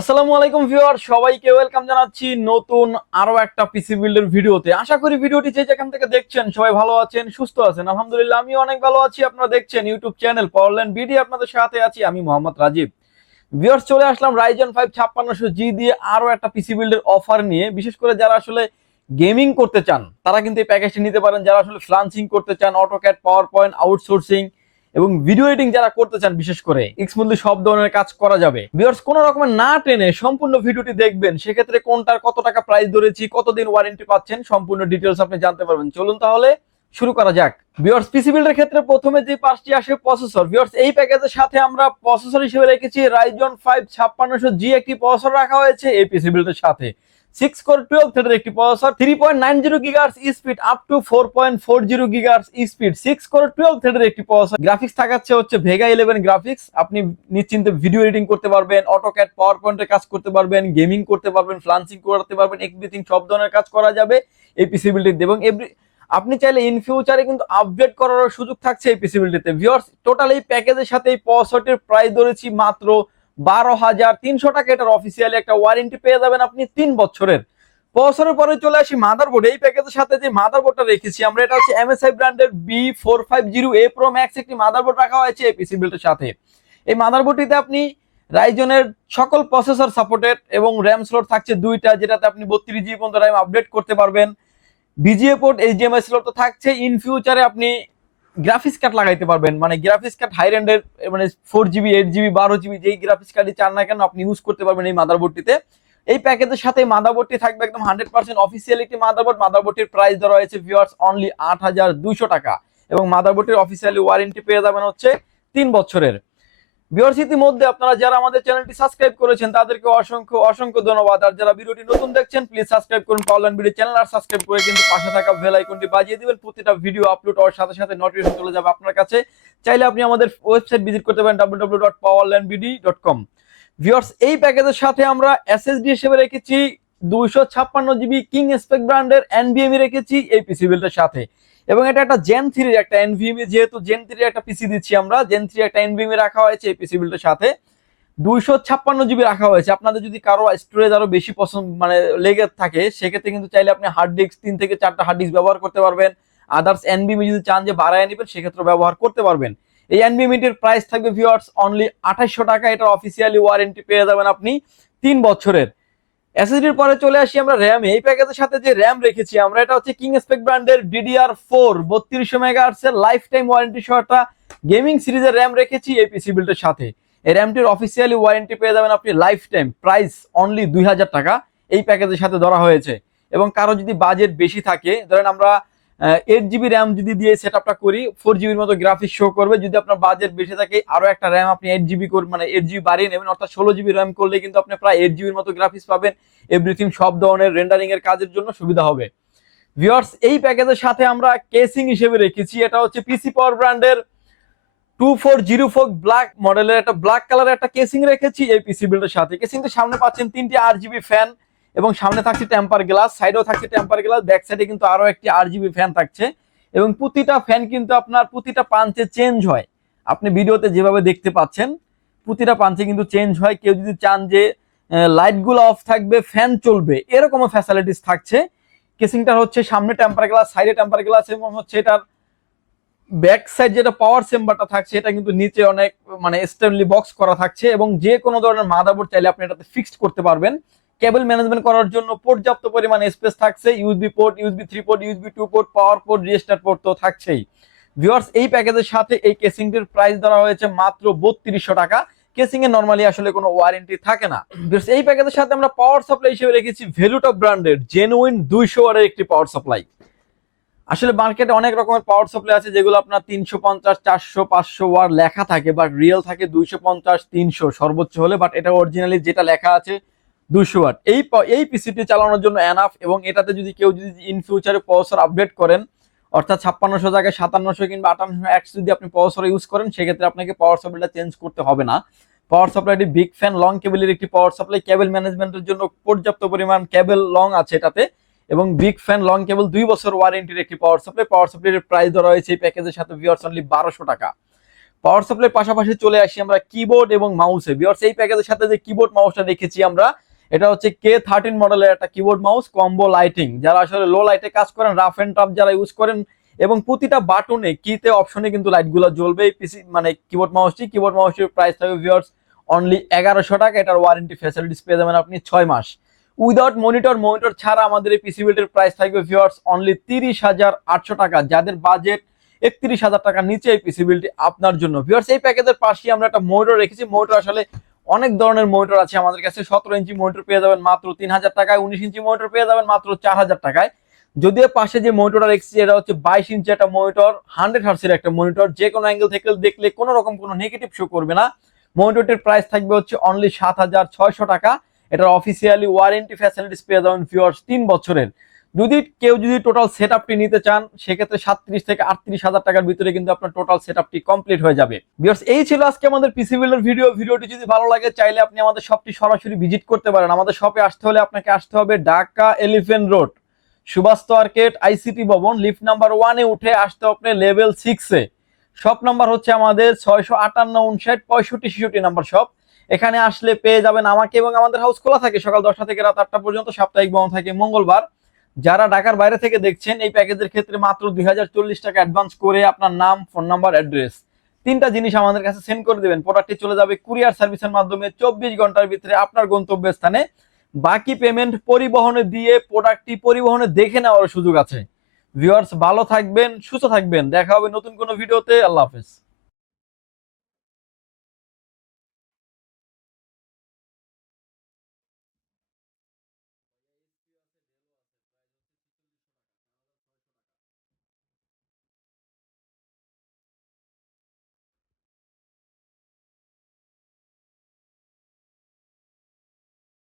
আসসালামু আলাইকুম ভিউয়ার, সবাইকে ওয়েলকাম জানাচ্ছি নতুন আরও একটা পিসি বিল্ডের ভিডিওতে। আশা করি ভিডিওটি যে যেখান থেকে দেখছেন সবাই ভালো আছেন, সুস্থ আছেন। আলহামদুলিল্লাহ আমি অনেক ভালো আছি। আপনারা দেখছেন ইউটিউব চ্যানেল পাওয়ারল্যান্ড বিডি আপনাদের সাথে আছি আমি মোহাম্মদ রাজীব। ভিউয়ার্স, চলে আসলাম রাইজন ফাইভ ছাপ্পান্নশো জি দিয়ে আরও একটা পিসি বিল্ডের অফার নিয়ে। বিশেষ করে যারা আসলে গেমিং করতে চান, তারা কিন্তু এই প্যাকেজটি নিতে পারেন। যারা আসলে ফ্লান্সিং করতে চান অটোক্যাট পাওয়ার পয়েন্ট আউটসোর্সিং এবং ভিডিও এডিটিং যারা করতে চান, বিশেষ করে স্মুথলি সব ধরনের কাজ করা যাবে। ভিউয়ার্স কোনো রকমের না টেনে সম্পূর্ণ ভিডিওটি দেখবেন। সেক্ষেত্রে কোনটার কত টাকা প্রাইস ধরেছি, কতদিন ওয়ারেন্টি পাচ্ছেন, সম্পূর্ণ ডিটেলস আপনি জানতে পারবেন। চলুন তাহলে শুরু করা যাক। ভিউয়ার্স পিসি বিল্ডের ক্ষেত্রে প্রথমে যে পাঁচটি আসে প্রসেসর ভিউয়ার্স এই প্যাকেজের সাথে আমরা প্রসেসর হিসেবে রেখেছি রাইজন ফাইভ ছাপ্পান্নশো জি একটি প্রসেসর রাখা হয়েছে এই পিসি বিল্ডের সাথে। সিক্স কোর টুয়েলভ থ্রেডের একটি processor three point nine zero gigahertz speed up to four point four zero gigahertz speed six core twelve থ্রেডের একটি প্রসেসর গ্রাফিক্স থাকাচ্ছে হচ্ছে ভেগা ইলেভেন গ্রাফিক্স আপনি নিশ্চিন্তে ভিডিও এডিটিং করতে পারবেন অটোক্যাট পাওয়ার পয়েন্টের কাজ করতে পারবেন গেমিং করতে পারবেন ফ্লান্সিং করতে পারবেন এভরিথিং সব ধরনের কাজ করা যাবে এই পিসিবিলিটি এবং এভরি আপনি চাইলে ইন ফিউচারে কিন্তু আপগ্রেড করার সুযোগ থাকছে এই পিসিবিলিটিতে ভিউয়ার্স টোটাল এই প্যাকেজের সাথে এই প্রসেসরটির প্রাইস ধরেছি মাত্র বারো হাজার তিনশো টাকা এটার অফিসিয়ালি একটা ওয়ারেন্টি পেয়ে যাবেন আপনি তিন বছরের। বছরের পরে চলে আসি মাদারবোর্ড এই প্যাকেজের সাথে যে মাদারবোর্ডটা রেখেছি, আমরা এটা হচ্ছে এমএসআই ব্র্যান্ডের B four five zero A pro max একটি মাদারবোর্ড রাখা হয়েছে এই পিসি বিল্ডের সাথে। এই মাদারবোর্ডটিতে আপনি রাইজনের সকল প্রসেসর সাপোর্টেড এবং র্যাম স্লট থাকছে দুইটা, যেটাতে আপনি বত্রিশ জিবি পর্যন্ত র্যাম আপডেট করতে পারবেন। বিজিএ পোর্ট এইচডিএমআই স্লট তো থাকছে। ইন ফিউচারে আপনি গ্রাফিক্স কার্ড লাগাইতে পারবেন। মানে গ্রাফিক্স কার্ড হাই র্যান্ডের মানে ফোর জিবি এইট জিবি বারো জিবি যেই গ্রাফিক্স কার্ডই চান না কেন আপনি ইউজ করতে পারবেন এই মাদারবোর্ডটিতে এই প্যাকেজের সাথে মাদারবোর্ডটি থাকবে একদম হান্ড্রেড পার্সেন্ট অফিসিয়াল একটি মাদারবোর্ড মাদারবোর্ডটির প্রাইস ধরা হয়েছে ভিওয়ার্স অনলি আট হাজার দুশো টাকা। এবং মাদারবোর্ডটির অফিসিয়ালি ওয়ারেন্টি পেয়ে যাবেন হচ্ছে তিন বছরের। ভিউয়ার্স ইতিমধ্যে আপনারা যারা আমাদের চ্যানেলটি সাবস্ক্রাইব করেছেন, তাদেরকে অসংখ্য অসংখ্য ধন্যবাদ। আর যারা ভিডিওটি নতুন দেখছেন প্লিজ সাবস্ক্রাইব করুন পাওয়ার ভিডিও চ্যানেল আর সাবস্ক্রাইব করে কিন্তু পাশে থাকা বেল আইকনটি বাজিয়ে দিবেন। প্রতিটা ভিডিও আপলোড হওয়ার সাথে সাথে নোটিফিকেশন চলে যাবে আপনার কাছে। চাইলে আপনি আমাদের ওয়েবসাইট ভিজিট করতে পারেন www.powerlandbd.com ভিউয়ার্স এই প্যাকেজের সাথে আমরা এসএসডি হিসেবে রেখেছি, দুইশো ছাপ্পান্ন জিবি কিং স্পেক ব্র্যান্ডের এনবিএমই রেখেছি এই পিসি বিল্ডের সাথে। এবং এটা একটা জেন থ্রির একটা এনভিএমই যেহেতু জেন থ্রির একটা পিসি দিচ্ছি আমরা জেন থ্রি একটা এনভিএমই রাখা হয়েছে এই পিসি বিল্ডের সাথে। দুইশো ছাপ্পান্ন জিবি রাখা হয়েছে। আপনাদের যদি কারও স্টোরেজ আরও বেশি পছন্দ মানে লেগে থাকে, সেক্ষেত্রে কিন্তু চাইলে আপনি হার্ড ডিস্ক তিন থেকে চারটা হার্ড ডিস্ক ব্যবহার করতে পারবেন। আদার্স এনবিএমি যদি চান যে বাড়ায় নেবেন, সেক্ষেত্রে ব্যবহার করতে পারবেন। এই এনবিএমিটির প্রাইস থাকবে ভিউয়ার্স অনলি আঠাশশো টাকা। এটার অফিসিয়ালি ওয়ারেন্টি পেয়ে যাবেন আপনি তিন বছরের। এসএসডির পরে চলে আসি আমরা র্যাম এই প্যাকেজের সাথে যে র্যাম রেখেছি, আমরা এটা হচ্ছে কিং স্পেক ব্র্যান্ডের ডিডিআর ফোর বত্রিশশো মেগাহার্টসের লাইফ টাইম ওয়ারেন্টি সহ একটা গেমিং সিরিজের র্যাম রেখেছি এই পিসি বিল্ডের সাথে। এই র্যামটির অফিসিয়ালি ওয়ারেন্টি পেয়ে যাবেন আপনি লাইফ টাইম প্রাইস অনলি দুই হাজার টাকা। এই প্যাকেজের সাথে ধরা হয়েছে। এবং কারও যদি বাজেট বেশি থাকে, ধরেন আমরা এইট জিবি র্যাম যদি দিয়ে সেট আপটা করি ফোর জিবির মতো গ্রাফিক্স শো করবে। যদি আপনার বাজেট বেশি থাকে, আরও একটা র্যাম আপনি এইট জিবি করবেন মানে এইট জিবি বাড়িয়ে নেবেন। অর্থাৎ ষোলো জিবি র্যাম করলে কিন্তু আপনি প্রায় এইট জিবির মতো গ্রাফিক্স পাবেন। এভরিথিং সব ধরনের রেন্ডারিং এর কাজের জন্য সুবিধা হবে। ভিউয়ার্স এই প্যাকেজের সাথে আমরা কেসিং হিসেবে রেখেছি। এটা হচ্ছে পিসি পাওয়ার ব্র্যান্ডের two four zero four black মডেলের একটা ব্ল্যাক কালারের একটা কেসিং রেখেছি এই পিসি বিল্ডের সাথে। কেসিংটা সামনে পাচ্ছেন তিনটি আর জিবি ফ্যান এবং সামনে থাকছে টেম্পার গ্লাস সাইডেও থাকছে টেম্পার গ্লাস ব্যাক সাইডে কিন্তু আরও একটি আর জিবি ফ্যান থাকছে। এবং প্রতিটা ফ্যান কিন্তু আপনার প্রতিটা পাঞ্চে চেঞ্জ হয়। আপনি ভিডিওতে যেভাবে দেখতে পাচ্ছেন, প্রতিটা পাঞ্চে কিন্তু চেঞ্জ হয়। কেউ যদি চান যে লাইটগুলো অফ থাকবে ফ্যান চলবে, এরকমও ফ্যাসিলিটিস থাকছে। কেসিংটা হচ্ছে সামনে টেম্পার গ্লাস সাইডে টেম্পার গ্লাস এবং হচ্ছে এটার ব্যাক সাইড যেটা পাওয়ার চেম্বারটা থাকছে, এটা কিন্তু নিচে অনেক মানে স্টেনলি বক্স করা থাকছে। এবং যে কোনো ধরনের মাদারবোর্ড চাইলে আপনি এটাতে ফিক্সড করতে পারবেন। কেবল ম্যানেজমেন্ট করার জন্য পর্যাপ্ত পরিমাণে স্পেস থাকছে। USB port USB three port USB two port power port register port তো থাকছেই। ভিউয়ার্স এই প্যাকেজের সাথে এই কেসিংটির প্রাইস ধরা হয়েছে মাত্র বত্রিশশো টাকা। কেসিং এ নর্মালি আসলে কোনো ওয়ারেন্টি থাকে না। এই প্যাকেজের সাথে আমরা পাওয়ার সাপ্লাই হিসেবে রেখেছি ভ্যালুটা ব্র্যান্ডের জেনুইন দুইশো ওয়ারের একটি পাওয়ার সাপ্লাই আসলে মার্কেটে অনেক রকমের পাওয়ার সাপ্লাই আছে যেগুলো আপনার তিনশো পঞ্চাশ, চারশো, পাঁচশো ওয়ার লেখা থাকে বাট রিয়েল থাকে দুইশো পঞ্চাশ, তিনশো সর্বোচ্চ হলে বাট এটা অরিজিনালি যেটা লেখা আছে দুশো ওয়াট। এই এই পিসিটি চালানোর জন্য এনাফ এবং এটাতে যদি কেউ যদি ইন ফিউচারে প্রসেসর আপডেট করেন, অর্থাৎ ছাপ্পান্নশো জায়গায় সাতান্নশো কিংবা আটান্নশো এক্স যদি আপনি প্রসেসর ইউজ করেন, সেক্ষেত্রে আপনাকে পাওয়ার সাপ্লাইটা চেঞ্জ করতে হবে না। পাওয়ার সাপ্লাইটি বিগ ফ্যান লং কেবলের একটি পাওয়ার সাপ্লাই কেবল ম্যানেজমেন্টের জন্য পর্যাপ্ত পরিমাণ কেবল লং আছে এটাতে এবং বিগ ফ্যান লং কেবল দুই বছর ওয়ারেন্টির একটি পাওয়ার সাপ্লাই পাওয়ার সাপ্লাইয়ের প্রাইস ধরা হয়েছে এই প্যাকেজের সাথে ভিওর্স অনলি বারোশো টাকা। পাওয়ার সাপ্লাই পাশাপাশি চলে আসি আমরা কিবোর্ড এবং মাউসে বিয়ার্স এই প্যাকেজের সাথে যে কিবোর্ড মাউসটা দেখেছি আমরা এটা হচ্ছে কে থার্টিন মডেলের একটা কিবোর্ড মাউস কম্বো লাইটিং যারা আসলে লো লাইটে কাজ করেন রাফ এন্ড টাফ যারা ইউজ করেন, এবং প্রতিটা বাটনে কিতে অপশনে কিন্তু লাইটগুলো জ্বলবে এই পিসি মানে কিবোর্ড মাউসটি কিবোর্ড মাউসটির প্রাইস থাকবে ভিওর্স অনলি এগারোশো টাকা। এটার ওয়ারেন্টি ফ্যাসিলিটিস পেয়ে যাবেন আপনি ছয় মাস। উইদাউট মনিটর মনিটর ছাড়া আমাদের এই পিসি প্রাইস থাকবে ভিউয়ার্স অনলি তিরিশ হাজার আটশো টাকা। যাদের বাজেট একত্রিশ হাজার টাকার নিচে এই পিসি বিলটি আপনার জন্য। ভিউয়ার্স এই প্যাকেজের পাশে আমরা একটা মনিটর রেখেছি। মনিটর আসলে অনেক ধরনের মনিটর আছে আমাদের কাছে। সতেরো ইঞ্চি মনিটর পেয়ে যাবেন মাত্র তিন হাজার টাকায়, উনিশ ইঞ্চি মনিটর পেয়ে যাবেন মাত্র চার হাজার টাকায়। যদিও পাশে যে মনিটরটা রেখেছি এটা হচ্ছে বাইশ ইঞ্চি একটা মনিটর হান্ড্রেড হার্সের একটা মনিটর যে কোনো অ্যাঙ্গেল থেকে দেখলে কোনো রকম কোনো নেগেটিভ শো করবে না। মনিটরটির প্রাইস থাকবে হচ্ছে অনলি সাত হাজার ছয়শো টাকা। এটার অফিসিয়ালি ওয়ারেন্টি ফ্যাসিলিটিস পেয়ে যাবেন ভিউয়ার্স তিন বছরের। যদি কেউ যদি টোটাল সেট আপটি নিতে চান, সেক্ষেত্রে সাতত্রিশ থেকে আটত্রিশ হাজার টাকার ভিতরে কিন্তু আপনার টোটাল সেট আপটি কমপ্লিট হয়ে যাবে। বিয়ার্স এই ছিল আজকে আমাদের পিসি বিল্ডের ভিডিও ভিডিওটি যদি ভালো লাগে, চাইলে আপনি আমাদের শপটি সরাসরি ভিজিট করতে পারেন। আমাদের শপে আসতে হলে আপনাকে আসতে হবে Dhaka elephant road Subhash market ICT ভবন লিফট নাম্বার ওয়ানে উঠে আসতে আপনি লেভেল সিক্সে শপ নাম্বার হচ্ছে আমাদের ছয়শো আটান্ন উনষাট, পঁয়ষট্টি, ছেষট্টি নাম্বার শপ এখানে আসলে পেয়ে যাবেন আমাকে এবং আমাদের হাউস খোলা থাকে সকাল দশটা থেকে রাত আটটা পর্যন্ত, সাপ্তাহিক বন্ধ থাকে মঙ্গলবার। যারা ঢাকার বাইরে থেকে দেখছেন, এই প্যাকেজের ক্ষেত্রে মাত্র দুই হাজার চল্লিশ টাকা অ্যাডভান্স করে আপনার নাম ফোন নাম্বার অ্যাড্রেস তিনটা জিনিস আমাদের কাছে সেন্ড করে দেবেন। প্রোডাক্টটি চলে যাবে কুরিয়ার সার্ভিসের মাধ্যমে চব্বিশ ঘণ্টার ভিতরে আপনার গন্তব্য স্থানে বাকি পেমেন্ট পরিবহনে দিয়ে প্রোডাক্টটি পরিবহনে দেখে নেওয়ার সুযোগ আছে। ভিউয়ার্স ভালো থাকবেন, সুস্থ থাকবেন। দেখা হবে নতুন কোনো ভিডিওতে আল্লাহ হাফেজ।